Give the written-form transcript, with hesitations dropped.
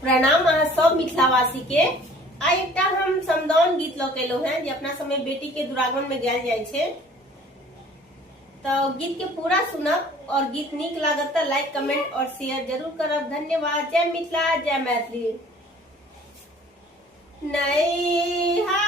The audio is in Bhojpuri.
प्रणाम अहाँ सब मिथिलावासी के। आ एकटा हम समदाउन गीत लऽ के एलौ हैं जे अपना समय बेटी के दुरागमन में गायल जाय छै। तो गीत के पूरा सुनब और गीत नीक लागत तो लाइक कमेंट और शेयर जरूर करब। धन्यवाद। जय मिथिला, जय मैथिली। नैहा